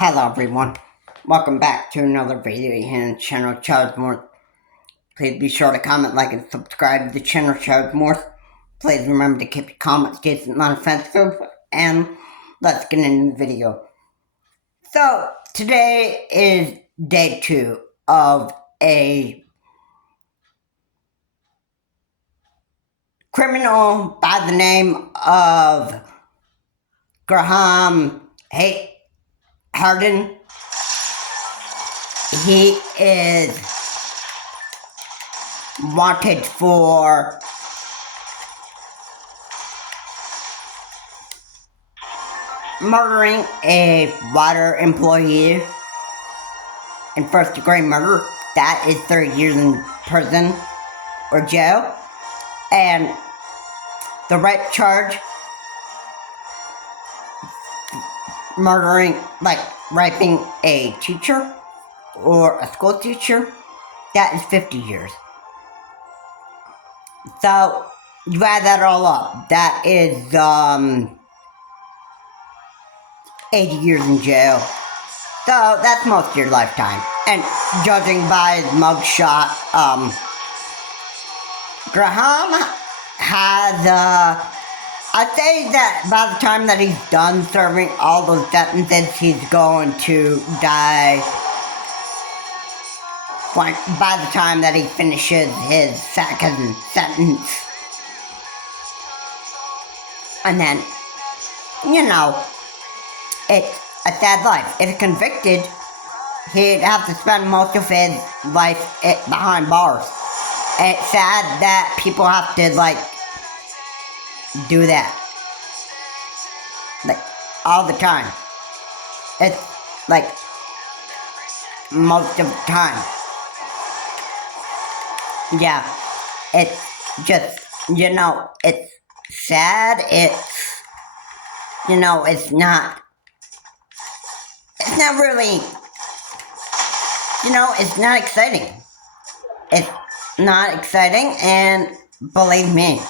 Hello everyone, welcome back to another video here on the channel Charles Morse. Please be sure to comment, like, and subscribe to the channel Charles Morse. Please remember to keep your comments decent, not offensive, and let's get into the video. So, today is day 2 of a criminal by the name of Graham Hardin. He is wanted for murdering a water employee in first-degree murder. That is 30 years in prison or jail. And the rape charge, raping a teacher or a school teacher, that is 50 years. So, you add that all up, that is 80 years in jail. So, that's most of your lifetime. And judging by his mugshot, Graham has, I'd say that by the time that he's done serving all those sentences, he's going to die. By the time that he finishes his second sentence. And then, it's a sad life. If convicted, he'd have to spend most of his life behind bars. And it's sad that people have to, do that. All the time. It's, most of the time. Yeah, it's just, it's sad, it's not really, it's not exciting. It's not exciting, and believe me,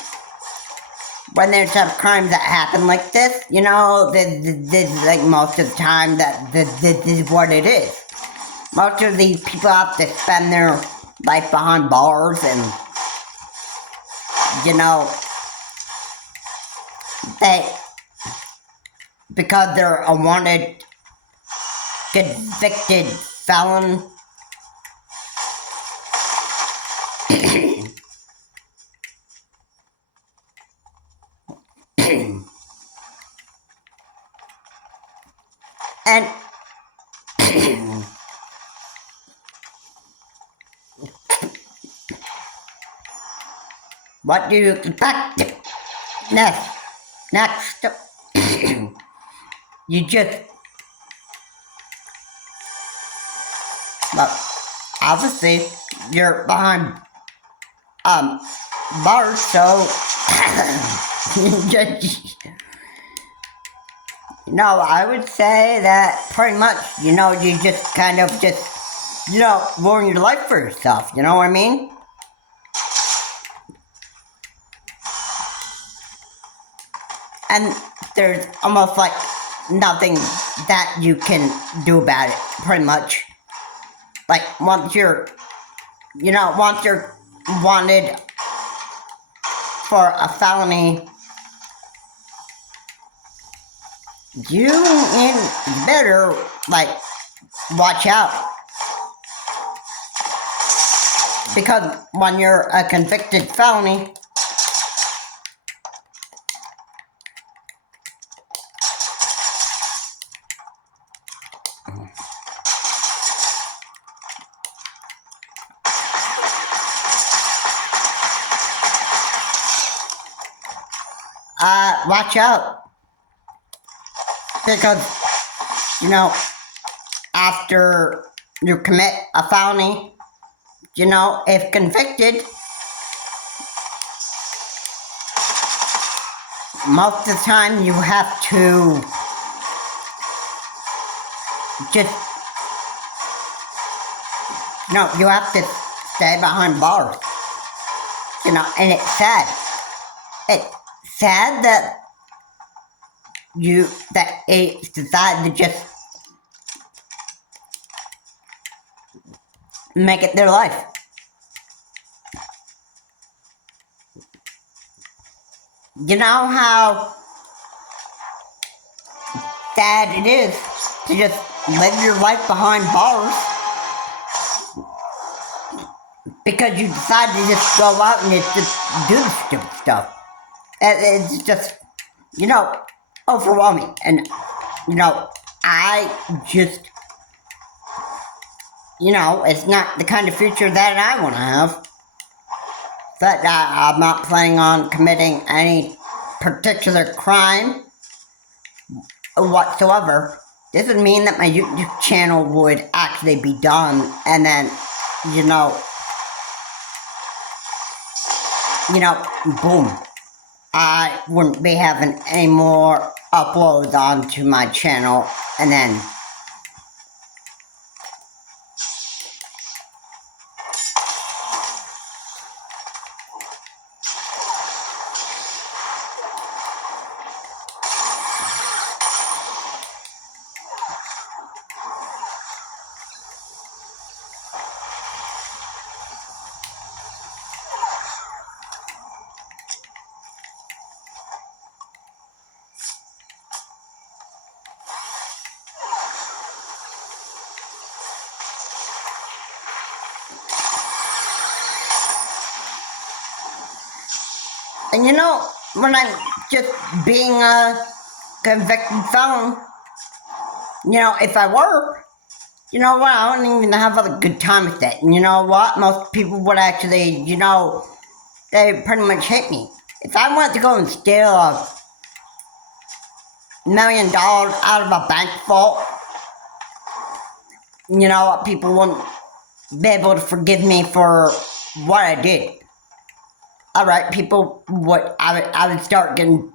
when there's some crimes that happen like this, this is most of the time that this is what it is. Most of these people have to spend their life behind bars, and because they're a wanted, convicted felon. And what do you expect? Next, you just, obviously, you're behind, bars, so, I would say that pretty much, you just kind of ruin your life for yourself, you know what I mean? And there's almost nothing that you can do about it, pretty much. Once you're wanted for a felony, you better, watch out. Because when you're a convicted felony, watch out. Because, after you commit a felony, if convicted, most of the time you have to just, you have to stay behind bars. And it's sad. It's sad that they decided to just make it their life. You know how sad it is to just live your life behind bars because you decide to just go out and just do the stupid stuff. It's just, overwhelming. And, I just, it's not the kind of future that I want to have. But I'm not planning on committing any particular crime whatsoever. This would mean that my YouTube channel would actually be done, and then, boom. I wouldn't be having any more uploads onto my channel, and then and when I'm just being a convicted felon, if I were, I wouldn't even have a good time with it. And you know what? Most people would actually, they pretty much hate me. If I wanted to go and steal $1 million out of a bank vault, people wouldn't be able to forgive me for what I did. Alright, people would, I would start getting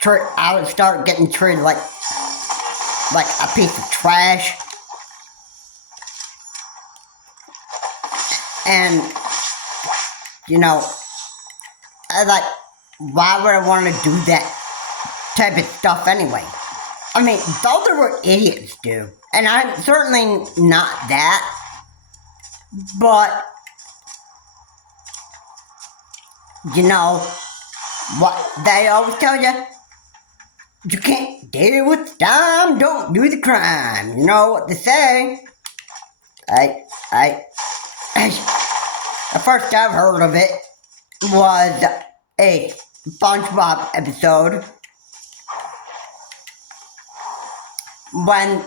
treated like a piece of trash. And, why would I want to do that type of stuff anyway? I mean, those are what idiots do. And I'm certainly not that. But, what they always tell you? You can't deal with the time, don't do the crime. You know what they say. The first I've heard of it was a SpongeBob episode when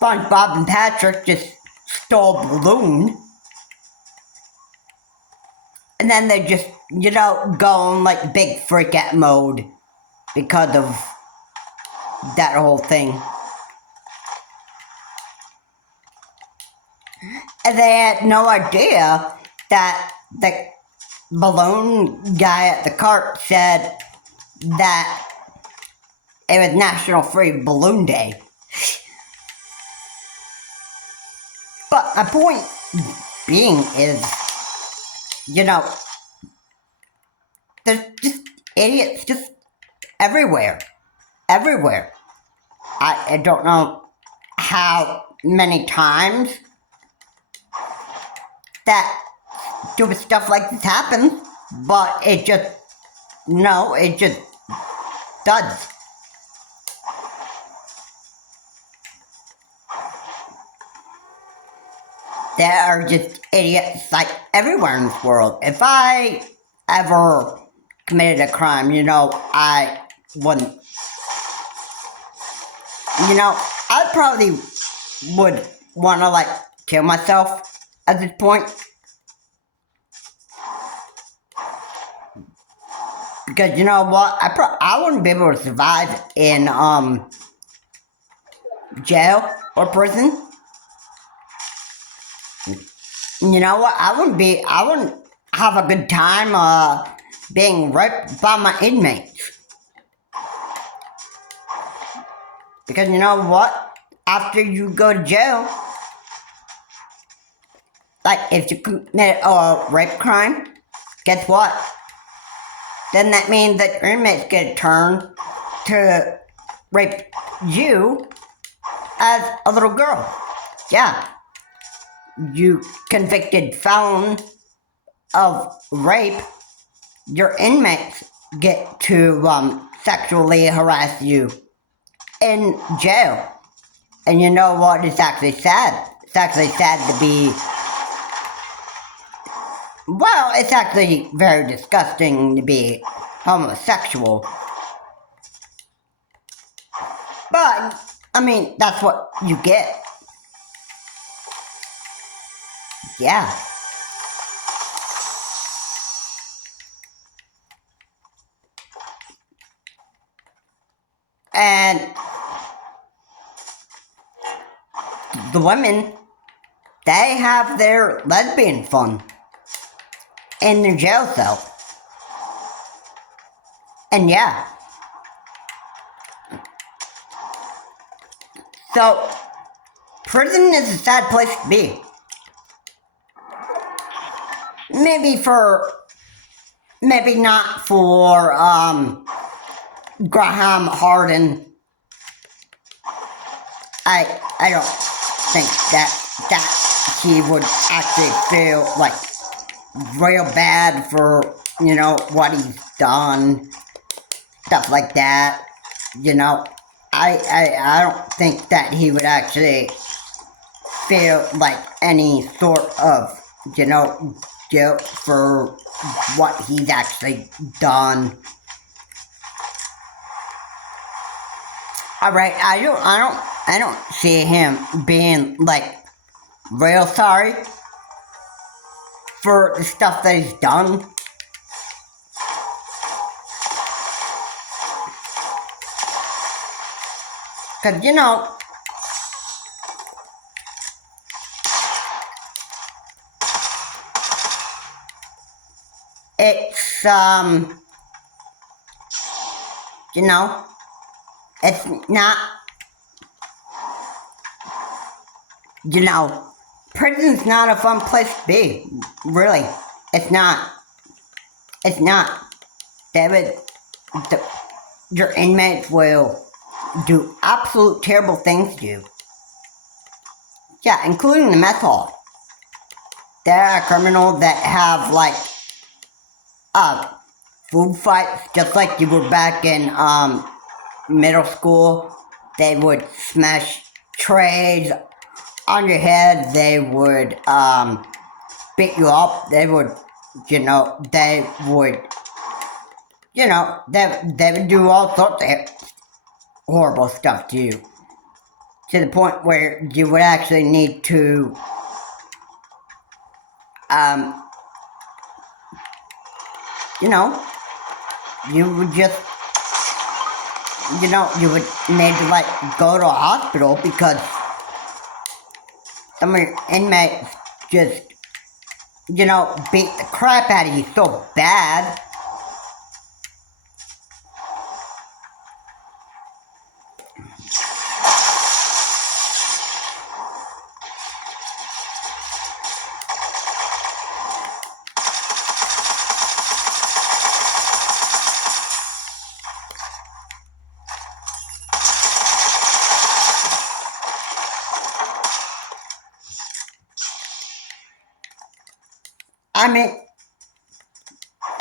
SpongeBob and Patrick just stole a balloon, and then they just, go in like big freak out mode because of that whole thing. And they had no idea that the balloon guy at the cart said that it was National Free Balloon Day. But my point being is, there's just idiots just everywhere. Everywhere. I don't know how many times that stupid stuff like this happens, but it just does. There are just idiots like everywhere in this world. If I ever committed a crime, I wouldn't. I probably would want to kill myself at this point. Because you know what? I wouldn't be able to survive in jail or prison. You know what? I wouldn't have a good time being raped by my inmates. Because you know what? After you go to jail, if you commit a rape crime, guess what? Then that means that your inmates get a turn to rape you as a little girl. Yeah. you convicted felon of rape, your inmates get to sexually harass you in jail. And you know what? It's actually sad. It's actually sad to be. Well, it's actually very disgusting to be homosexual. But, I mean, that's what you get. Yeah. And the women, they have their lesbian fun in their jail cell. And yeah. So, prison is a sad place to be. Maybe not for, Graham Hardin. I don't think that he would actually feel like real bad for, what he's done, stuff like that, I don't think that he would actually feel like any sort of, guilt for what he's actually done. Alright, I don't see him being like real sorry for the stuff that he's done. Cause it's it's not, prison's not a fun place to be, really. It's not. Your inmates will do absolute terrible things to you. Yeah, including the meth hall. There are criminals that have food fights, just like you were back in middle school. They would smash trays on your head. They would beat you up. They would, they would do all sorts of horrible stuff to you. To the point where you would actually need to you would just, you would need to go to a hospital because some of your inmates just, beat the crap out of you so bad.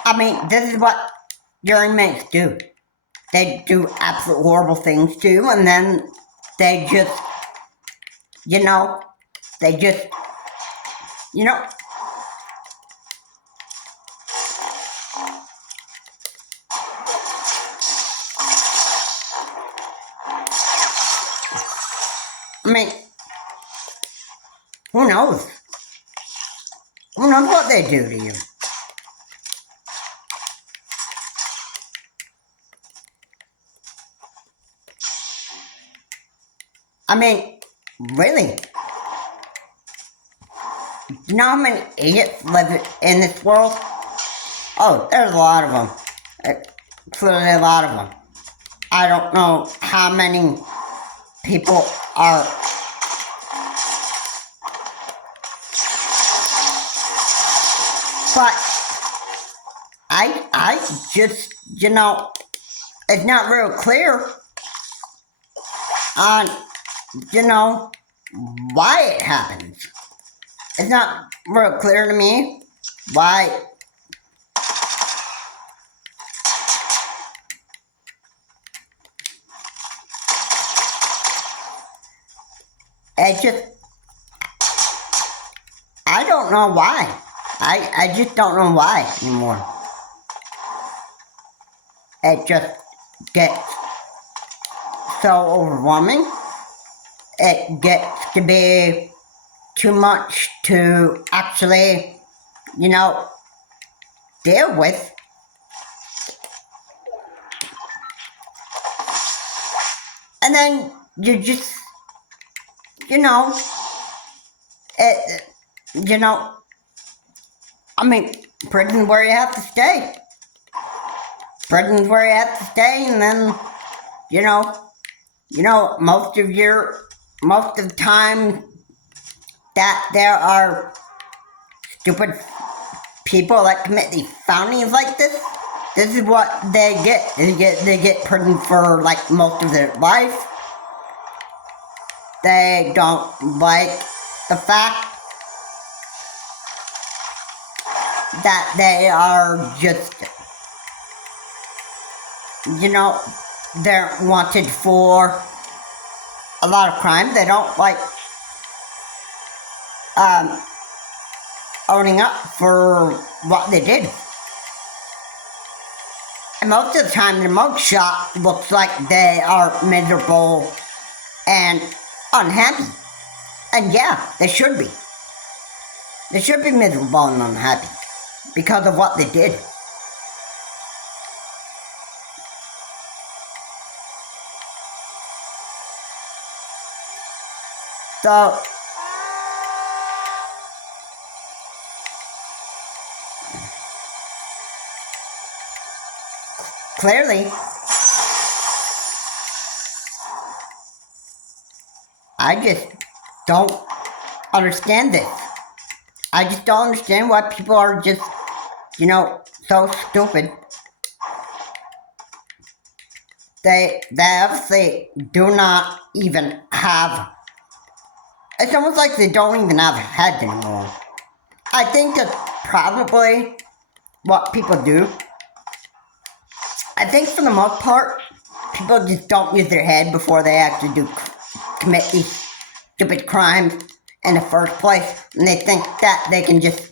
I mean, this is what your inmates do. They do absolute horrible things to you, and then they just, I mean, who knows? Who knows what they do to you? I mean, really? Do you know how many idiots live in this world? Oh, there's a lot of them. Clearly a lot of them. I don't know how many people are but I just, it's not real clear on, why it happens. It's not real clear to me why it just, I don't know why. I just don't know why anymore. It just gets so overwhelming. It gets to be too much to actually, deal with. And then you just, it, I mean, prison's where you have to stay. Prison's where you have to stay, and then, most of the time that there are stupid people that commit these felonies like this is what they get. They get prison for like most of their life. They don't like the fact that they are just, they're wanted for a lot of crime. They don't like owning up for what they did. And most of the time, the mugshot looks like they are miserable and unhappy. And yeah, they should be. They should be miserable and unhappy because of what they did. So, clearly, I just don't understand this. I just don't understand why people are just, so stupid. They obviously do not even have, it's almost like they don't even have heads anymore. I think that's probably what people do. I think for the most part, people just don't use their head before they actually commit these stupid crimes in the first place. And they think that they can just,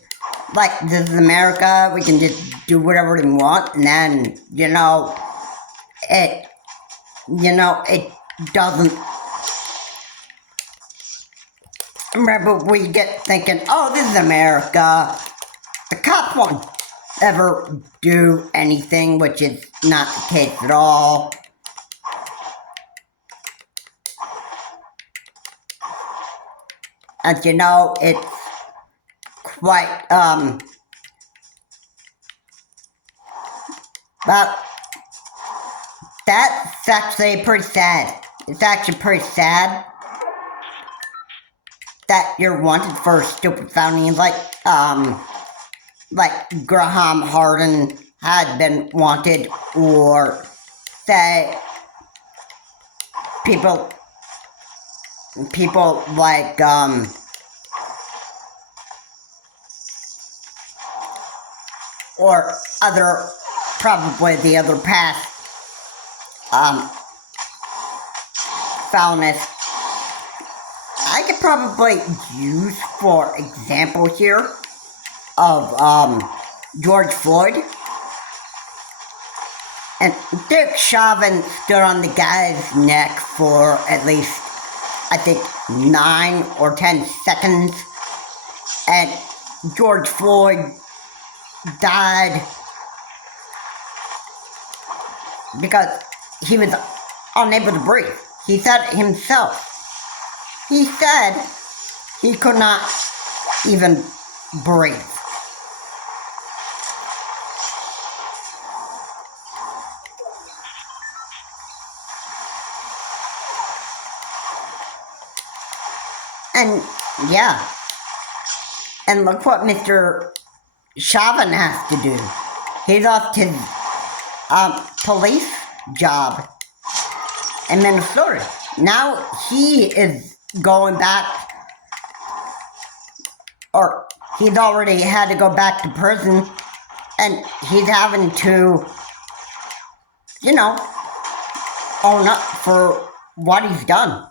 like, this is America, we can just do whatever we want. And then, it doesn't. Remember, we get thinking, oh, this is America. The cops won't ever do anything, which is not the case at all. And it's quite, well, that's actually pretty sad. It's actually pretty sad that you're wanted for stupid felony like Graham Hardin had been wanted, or say people like or other, probably the other past felonies. I could probably use, for example here, of George Floyd. And Derek Chauvin stood on the guy's neck for at least, I think, 9 or 10 seconds. And George Floyd died because he was unable to breathe. He said it himself. He said he could not even breathe. And yeah, and look what Mr. Chauvin has to do. He lost his police job in Minnesota. Now he is going back, or he's already had to go back to prison, and he's having to, own up for what he's done.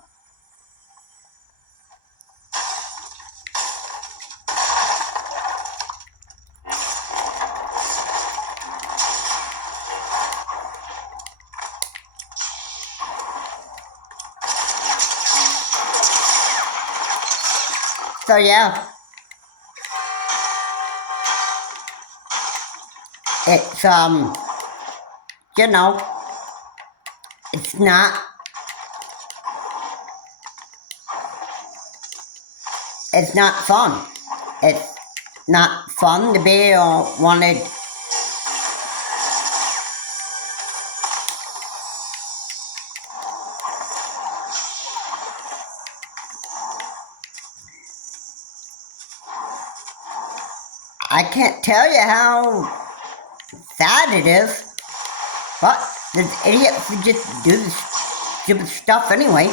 So yeah, it's it's not fun. It's not fun to be wanted. I can't tell you how sad it is, but there's idiots who just do this stupid stuff anyway.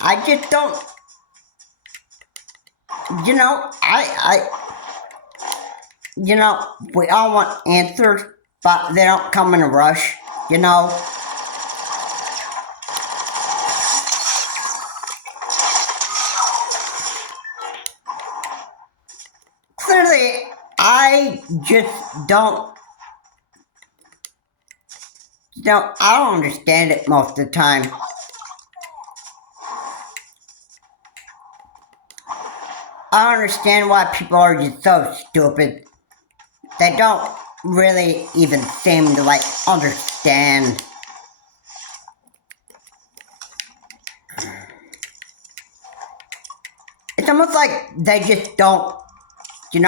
I just don't, we all want answers, but they don't come in a rush, Clearly, I just don't, I don't understand it most of the time. I don't understand why people are just so stupid. They don't really even seem to, understand. It's almost like they just don't, they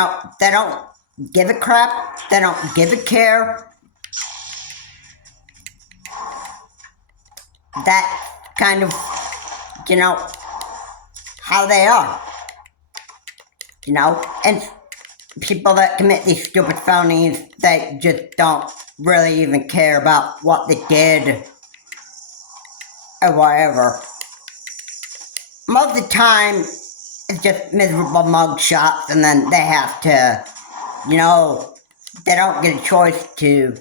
don't give a crap. They don't give a care. That's kind of, how they are. And people that commit these stupid felonies, they just don't really even care about what they did or whatever. Most of the time, it's just miserable mug shots, and then they have to, they don't get a choice to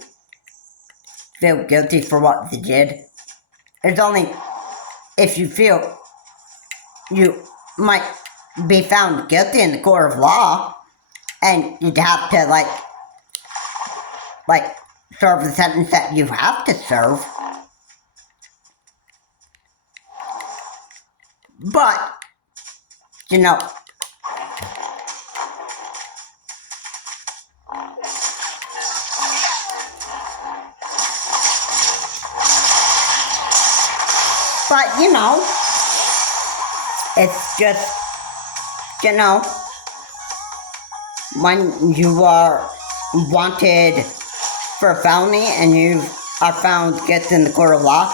feel guilty for what they did. There's only, if you feel you might be found guilty in the court of law, and you'd have to, serve the sentence that you have to serve. But, it's just, when you are wanted for a felony and you are found guilty in the court of law,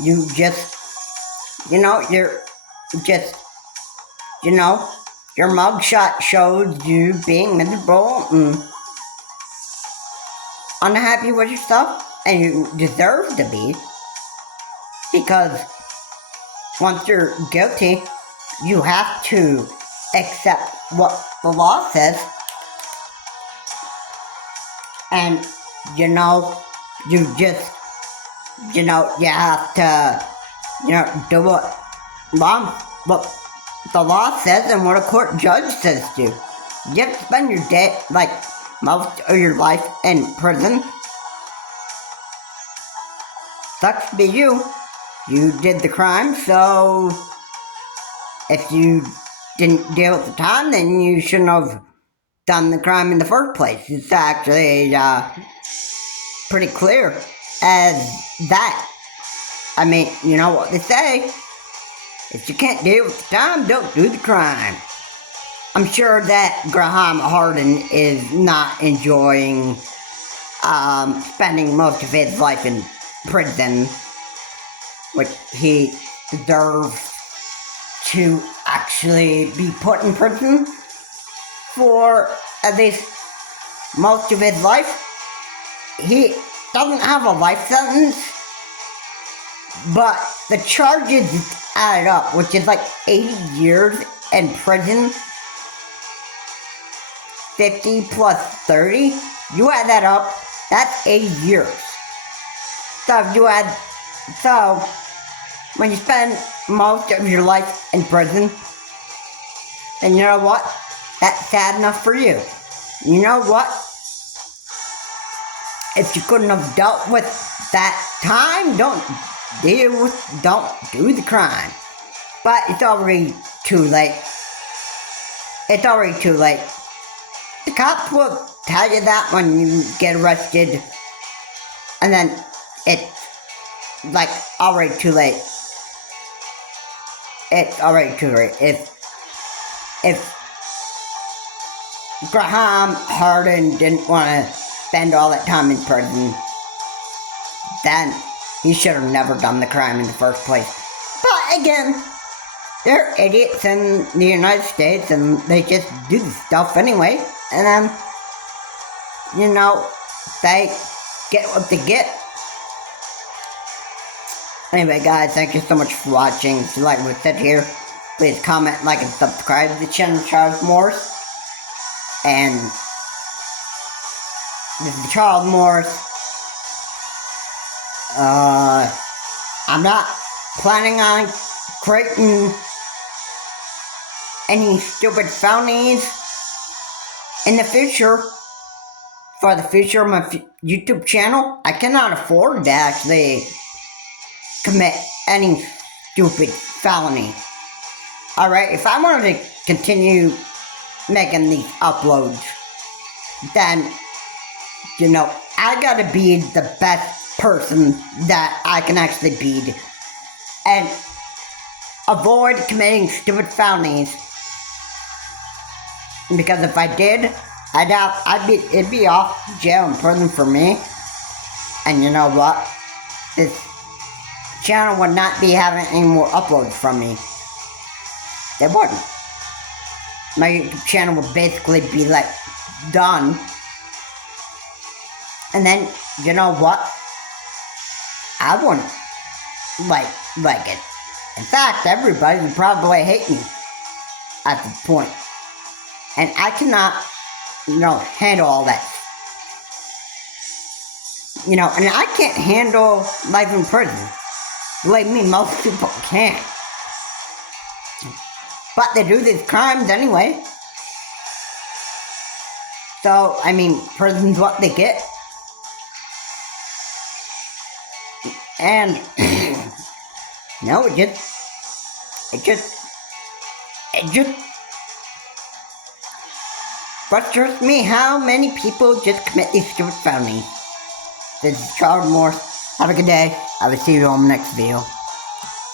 you just, you're just, your mugshot shows you being miserable and unhappy with yourself, and you deserve to be, because once you're guilty, you have to accept what the law says, and you just, you have to, do what the law says and what a court judge says to. You have to spend your day, most of your life in prison. Sucks to be you. You did the crime, so if you didn't deal with the time, then you shouldn't have done the crime in the first place. It's actually pretty clear as that. I mean, you know what they say. If you can't deal with the time, don't do the crime. I'm sure that Graham Hardin is not enjoying spending most of his life in prison, which he deserves to actually be put in prison for at least most of his life. He doesn't have a life sentence, but the charges added up, which is like 80 years in prison, 50 plus 30, you add that up, that's 80 years. So when you spend most of your life in prison, then you know what? That's sad enough for you. You know what? If you couldn't have dealt with that time, don't do the crime. But it's already too late. It's already too late. The cops will tell you that when you get arrested, and then it's like already too late. It's already too late. If Graham Hardin didn't want to spend all that time in prison, then he should have never done the crime in the first place. But again, they're idiots in the United States, and they just do the stuff anyway, and then, they get what they get. Anyway, guys, thank you so much for watching. If you like what I said here, please comment, like, and subscribe to the channel, Charles Morris. And this is Charles Morris. I'm not planning on creating any stupid felonies in the future. For the future of my YouTube channel, I cannot afford to actually commit any stupid felony. Alright, if I wanted to continue making these uploads, then, I gotta be the best person that I can actually be, and avoid committing stupid felonies, because if I did, it'd be off jail and prison for me, and you know what, this channel would not be having any more uploads from me. They wouldn't. My YouTube channel would basically be like done, and then you know what, I wouldn't like it. In fact, everybody would probably hate me at this point, and I cannot handle all that, and I can't handle life in prison. Believe me, most people can't. But they do these crimes anyway. So, prison's what they get. And, it just frustrates me how many people just commit these stupid felonies. This is Charles Morse. Have a good day. I will see you on the next video.